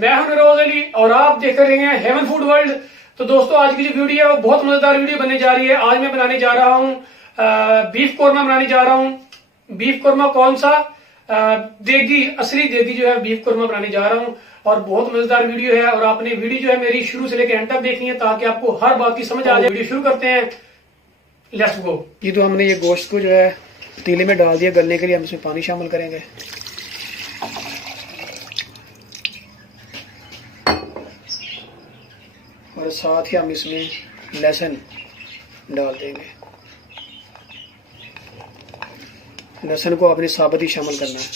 मैं हूं नरोज अली और आप देख रहे हैं हेवन फूड वर्ल्ड। तो दोस्तों आज की जो वीडियो है वो बहुत मजेदार वीडियो बनने जा रही है। आज मैं बनाने जा रहा हूं बीफ कोरमा बनाने जा रहा हूं। बीफ कोरमा कौन सा? देगी, असली देगी जो है बीफ कोरमा बनाने जा रहा हूं और बहुत मजेदार वीडियो है। और आपने वीडियो जो है मेरी शुरू से लेकर एंड तक देखनी है ताकि आपको हर बात की समझ आ जाए। वीडियो शुरू करते हैं, लेट्स गो। ये तो हमने ये गोश्त को जो है पतीले में डाल दिया गलने के लिए। हम इसमें पानी शामिल करेंगे। और साथ ही हम इसमें लहसुन डाल देंगे। लहसुन को आपने साबुत ही शामिल करना है।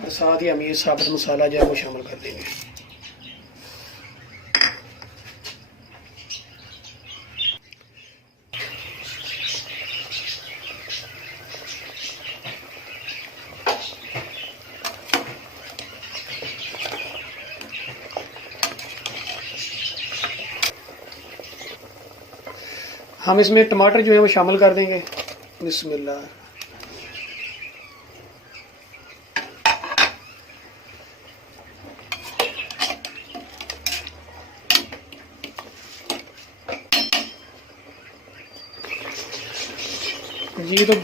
और साथ ही हम ये साबुत मसाला जो है वो शामिल कर देंगे। हम इसमें टमाटर जो है वो शामिल कर देंगे। बिस्मिल्लाह। जी तो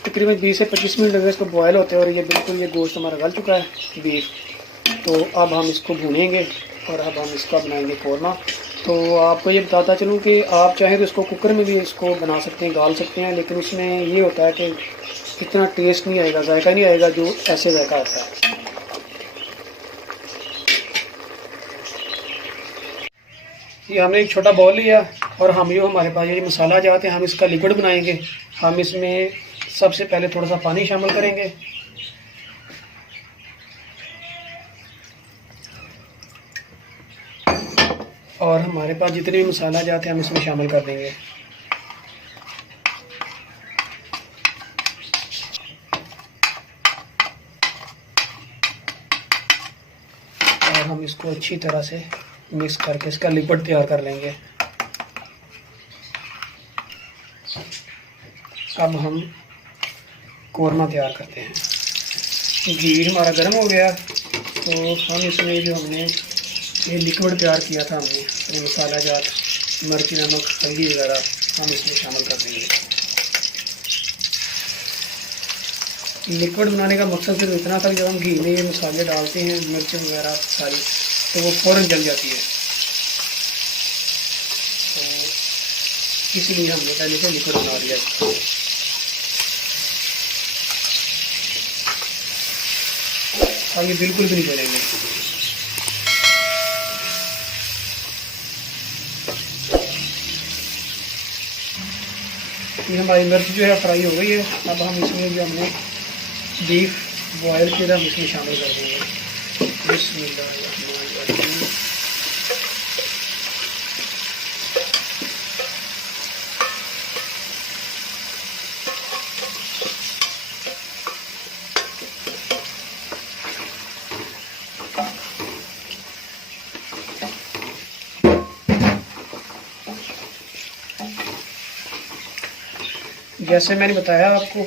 तकरीबन 20 से 25 मिनट लगे इसको बॉयल होते हैं। और ये बिल्कुल ये गोश्त हमारा गल चुका है बीफ। तो अब हम इसको भूनेंगे और अब हम इसका बनाएंगे कोरमा। तो आपको ये बताता चलूँ कि आप चाहें तो इसको कुकर में भी इसको बना सकते हैं, गाल सकते हैं, लेकिन उसमें ये होता है कि इतना टेस्ट नहीं आएगा, जायका नहीं आएगा जो ऐसे जायका आता है। ये हमने एक छोटा बाउल लिया और हम जो हमारे पास ये मसाला जाते हैं हम इसका लिक्विड बनाएंगे। हम इसमें सबसे पहले थोड़ा सा पानी शामिल करेंगे। और हमारे पास जितने भी मसाला जाते हैं हम इसमें शामिल कर देंगे। और हम इसको अच्छी तरह से मिक्स करके इसका लिक्विड तैयार कर लेंगे। अब हम कोरमा तैयार करते हैं। घी हमारा गर्म हो गया तो हम इसमें जो हमने ये लिक्विड तैयार किया था हमने अपने मसाला जात, मिर्ची, नमक, हल्दी वगैरह हम इसमें शामिल कर देंगे। लिक्विड बनाने का मकसद सिर्फ इतना था कि जब हम घी में ये मसाले डालते हैं, मिर्च वगैरह सारी, तो वो फ़ौरन जल जाती है। तो इसीलिए हमने पहले से लिक्विड बना दिया। और ये बिल्कुल भी नहीं जलेंगे। ये हमारी मिर्च जो है फ्राई हो गई है। अब हम इसमें जो हमने बीफ बॉयल किया हम इसमें शामिल कर देंगे। बिस्मिल्लाह। जैसे मैंने बताया आपको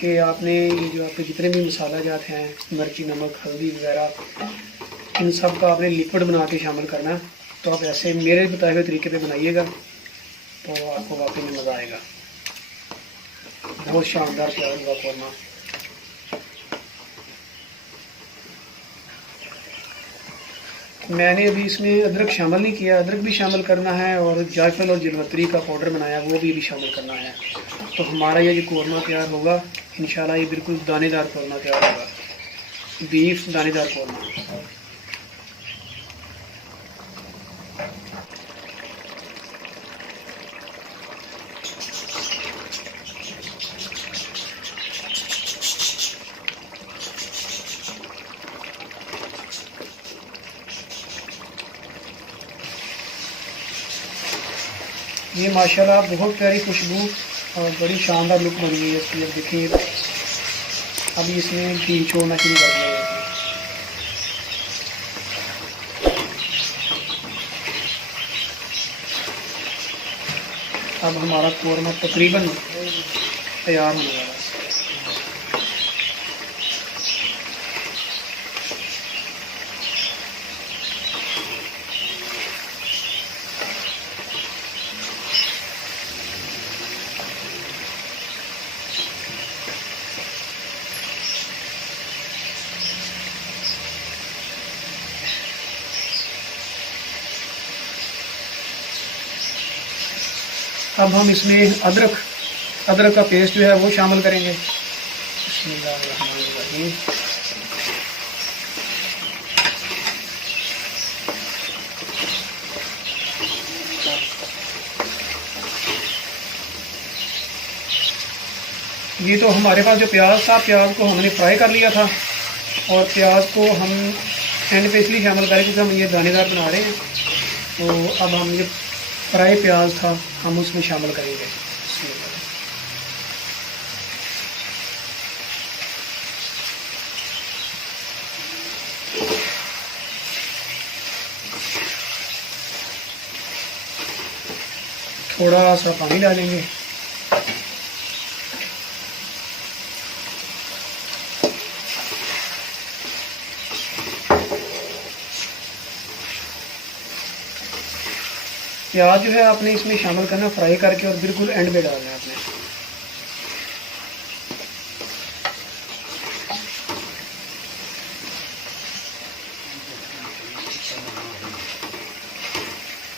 कि आपने ये जो आपके जितने भी मसाला जात हैं, मिर्ची, नमक, हल्दी वगैरह, इन सब का आपने लिक्विड बना के शामिल करना है। तो आप ऐसे मेरे बताए हुए तरीके पे बनाइएगा तो आपको वाकई में मज़ा आएगा। बहुत शानदार तैयार होगा कोरमा। मैंने अभी इसमें अदरक शामिल नहीं किया। अदरक भी शामिल करना है और जायफल और जलवतरी का पाउडर बनाया वो भी शामिल करना है। तो हमारा ये जो कोरमा तैयार होगा इंशाल्लाह ये बिल्कुल दानेदार कोरमा तैयार होगा। बीफ दानेदार कोरमा। ये माशाल्लाह बहुत प्यारी खुशबू और बड़ी शानदार लुक बन गई है इसकी। अब देखिए अभी इसमें घी छोड़ना शुरू कर दिया है। अब हमारा कोरमा तकरीबन तैयार होने वाला है। अब हम इसमें अदरक का पेस्ट जो है वो शामिल करेंगे। बिस्मिल्लाहिर्रहमानिर्रहीम। ये तो हमारे पास जो प्याज था, प्याज को हमने फ्राई कर लिया था और प्याज को हम एंड पे इसलिए शामिल करें क्योंकि हम ये दानेदार बना रहे हैं। तो अब हम ये फ्राई प्याज था हम उसमें शामिल करेंगे। थोड़ा सा पानी डालेंगे। प्याज जो है आपने इसमें शामिल करना फ्राई करके और बिल्कुल एंड पे डालना है आपने।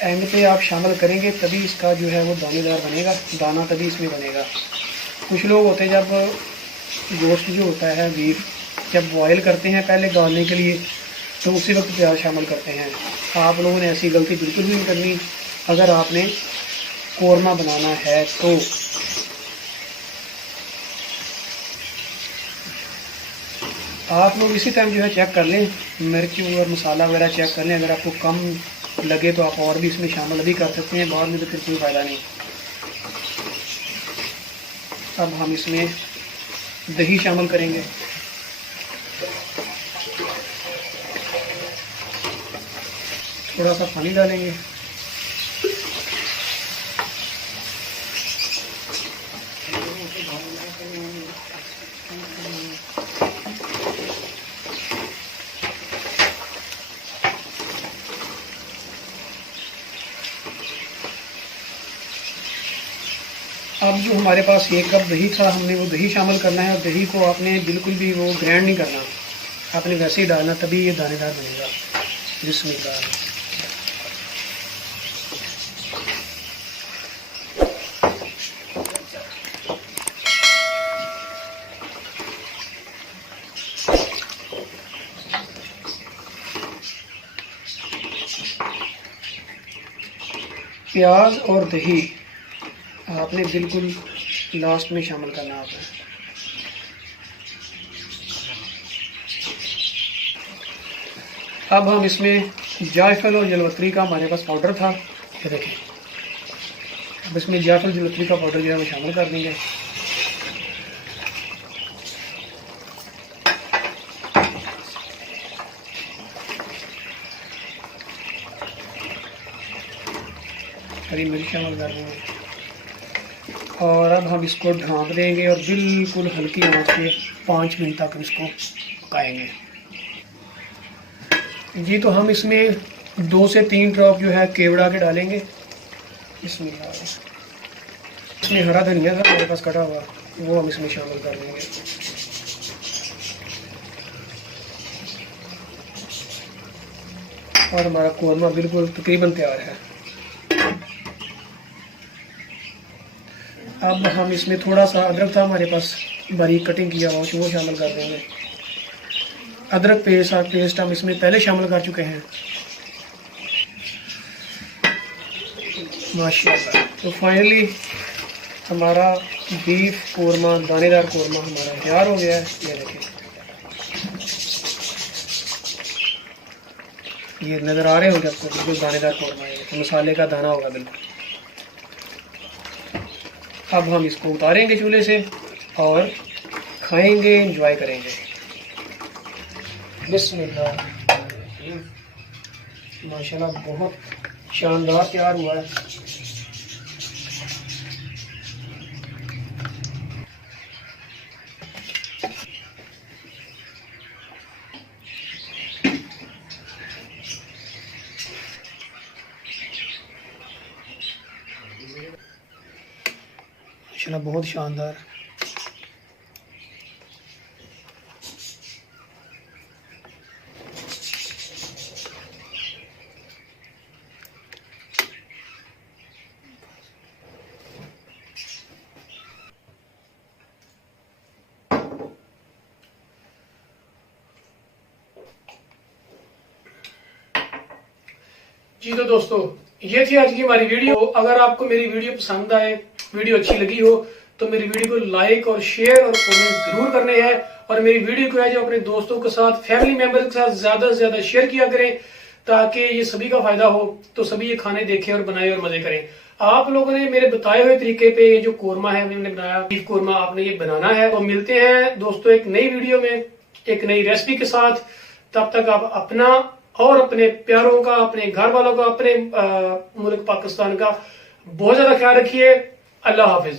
एंड पे आप शामिल करेंगे तभी इसका जो है वो दानेदार बनेगा, दाना तभी इसमें बनेगा। कुछ लोग होते हैं जब गोश्त जो होता है बीफ जब बॉयल करते हैं पहले गालने के लिए तो उसी वक्त प्याज शामिल करते हैं। आप लोगों ने ऐसी गलती बिल्कुल भी नहीं करनी। अगर आपने कोरमा बनाना है तो आप लोग इसी टाइम जो है चेक कर लें, मिर्च और मसाला वगैरह चेक कर लें। अगर आपको कम लगे तो आप और भी इसमें शामिल भी कर सकते हैं, बाद में तो फिर कोई फ़ायदा नहीं। अब हम इसमें दही शामिल करेंगे। थोड़ा सा पानी डालेंगे। अब जो हमारे पास 1 कप दही था हमने वो दही शामिल करना है और दही को आपने बिल्कुल भी वो ग्राइंड नहीं करना, आपने वैसे ही डालना तभी ये दानेदार बनेगा। बिस्मिल्लाह। प्याज और दही आपने बिल्कुल लास्ट में शामिल करना आपने। अब हम इसमें जायफल और जलवत्री का हमारे पास पाउडर था, ये देखें। अब इसमें जायफल जलवत्री का पाउडर जो है वो शामिल कर देंगे। हरी मिर्च शामिल कर देंगे और अब हम इसको ढाँप देंगे और बिल्कुल हल्की आंच पे 5 मिनट तक इसको पकाएंगे। जी तो हम इसमें 2 से 3 ड्रॉप जो है केवड़ा के डालेंगे। इसमें हरा धनिया था हमारे पास कटा हुआ, वो हम इसमें शामिल कर देंगे। और हमारा कोरमा बिल्कुल तकरीबन तैयार है। अब हम इसमें थोड़ा सा अदरक था हमारे पास बारीक कटिंग किया हुआ वो शामिल कर देंगे। अदरक पेस्ट हम इसमें पहले शामिल कर चुके हैं। माशाल्लाह। तो फाइनली हमारा बीफ कोरमा, दानेदार कोरमा हमारा तैयार हो गया है। ये देखें, ये नज़र आ रहे होंगे आपको, बिल्कुल दानेदार कोरमा है, तो मसाले का दाना होगा बिल्कुल। अब हम इसको उतारेंगे चूल्हे से और खाएंगे, एंजॉय करेंगे। बिस्मिल्लाह। माशाल्लाह बहुत शानदार तैयार हुआ है। माशाल्लाह बहुत शानदार। जी तो दोस्तों, ये थी आज की हमारी वीडियो। अगर आपको मेरी वीडियो पसंद आए, वीडियो अच्छी लगी हो, तो मेरी वीडियो को लाइक और शेयर और कमेंट जरूर करने हैं। और मेरी वीडियो को है जो अपने दोस्तों के साथ, फैमिली मेंबर के साथ ज्यादा से ज्यादा शेयर किया करें, ताकि ये सभी का फायदा हो, तो सभी ये खाने देखें और बनाए और मजे करें। आप लोगों ने मेरे बताए हुए तरीके पे ये जो कोरमा है मैंने बनाया, बीफ कोरमा, आपने ये बनाना है। तो मिलते हैं दोस्तों एक नई वीडियो में, एक नई रेसिपी के साथ। तब तक आप अपना और अपने प्यारों का, अपने घर वालों का, अपने मुल्क पाकिस्तान का बहुत ज्यादा ख्याल रखिए। अल्लाह हाफिज।